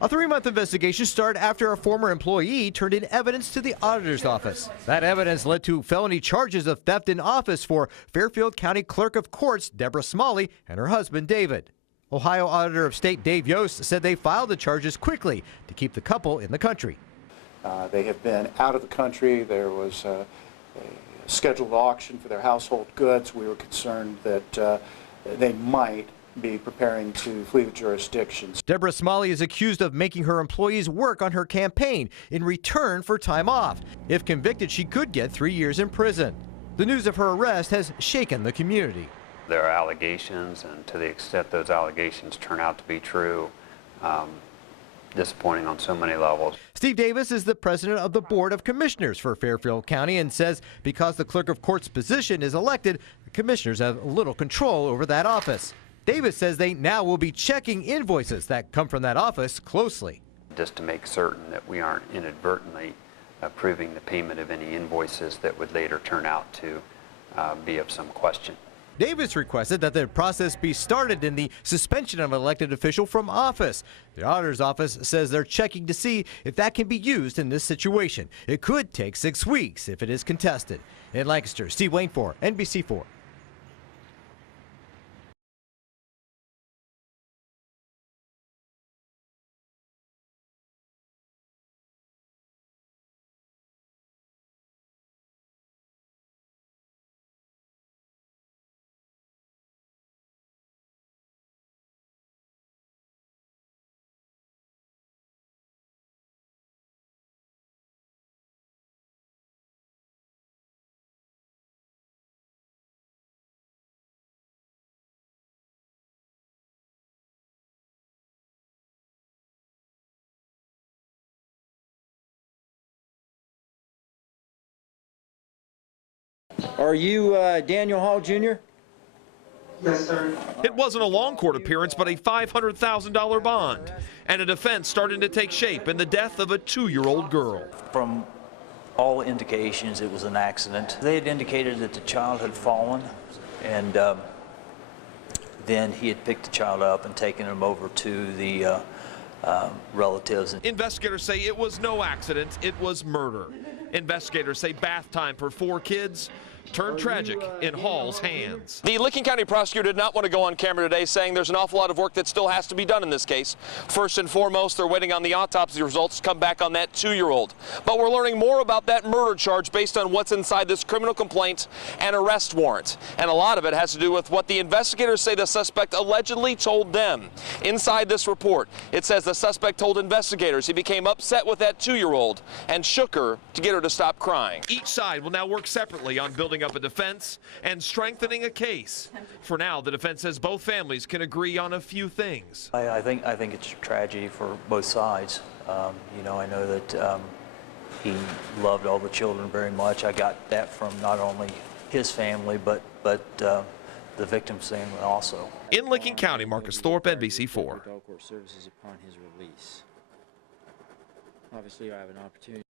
A 3-month investigation started after a former employee turned in evidence to the auditor's office. That evidence led to felony charges of theft in office for Fairfield County Clerk of Courts Deborah Smalley and her husband David. Ohio Auditor of State Dave Yost said they filed the charges quickly to keep the couple in the country. They have been out of the country. There was a scheduled auction for their household goods. We were concerned that they might be preparing to flee the jurisdictions. Deborah Smalley is accused of making her employees work on her campaign in return for time off. If convicted, she could get 3 years in prison. The news of her arrest has shaken the community. There are allegations, and to the extent those allegations turn out to be true, disappointing on so many levels. Steve Davis is the president of the Board of Commissioners for Fairfield County and says because the Clerk of Court's position is elected, the commissioners have little control over that office. Davis says they now will be checking invoices that come from that office closely. Just to make certain that we aren't inadvertently approving the payment of any invoices that would later turn out to be of some question. Davis requested that the process be started in the suspension of an elected official from office. The auditor's office says they're checking to see if that can be used in this situation. It could take 6 weeks if it is contested. In Lancaster, Steve Wayne for NBC4. Are you Daniel Hall, Jr.? Yes, sir. It wasn't a long court appearance, but a $500,000 bond, and a defense starting to take shape in the death of a 2-year-old girl. From all indications, it was an accident. They had indicated that the child had fallen, and then he had picked the child up and taken him over to the relatives. Investigators say it was no accident, it was murder. Investigators say bath time for 4 kids turned tragic in Hall's hands. The Licking County prosecutor did not want to go on camera today, saying there's an awful lot of work that still has to be done in this case. First and foremost, they're waiting on the autopsy results to come back on that 2-year-old. But we're learning more about that murder charge based on what's inside this criminal complaint and arrest warrant. And a lot of it has to do with what the investigators say the suspect allegedly told them. Inside this report, it says the suspect told investigators he became upset with that 2-year-old and shook her to get her to stop crying. Each side will now work separately on building up a defense and strengthening a case. For now, the defense says both families can agree on a few things. I think it's a tragedy for both sides. You know, I know that he loved all the children very much. I got that from not only his family, but the victim's family also. In Licking County, Marcus Thorpe, NBC4. Services upon his release. Obviously, I have an opportunity.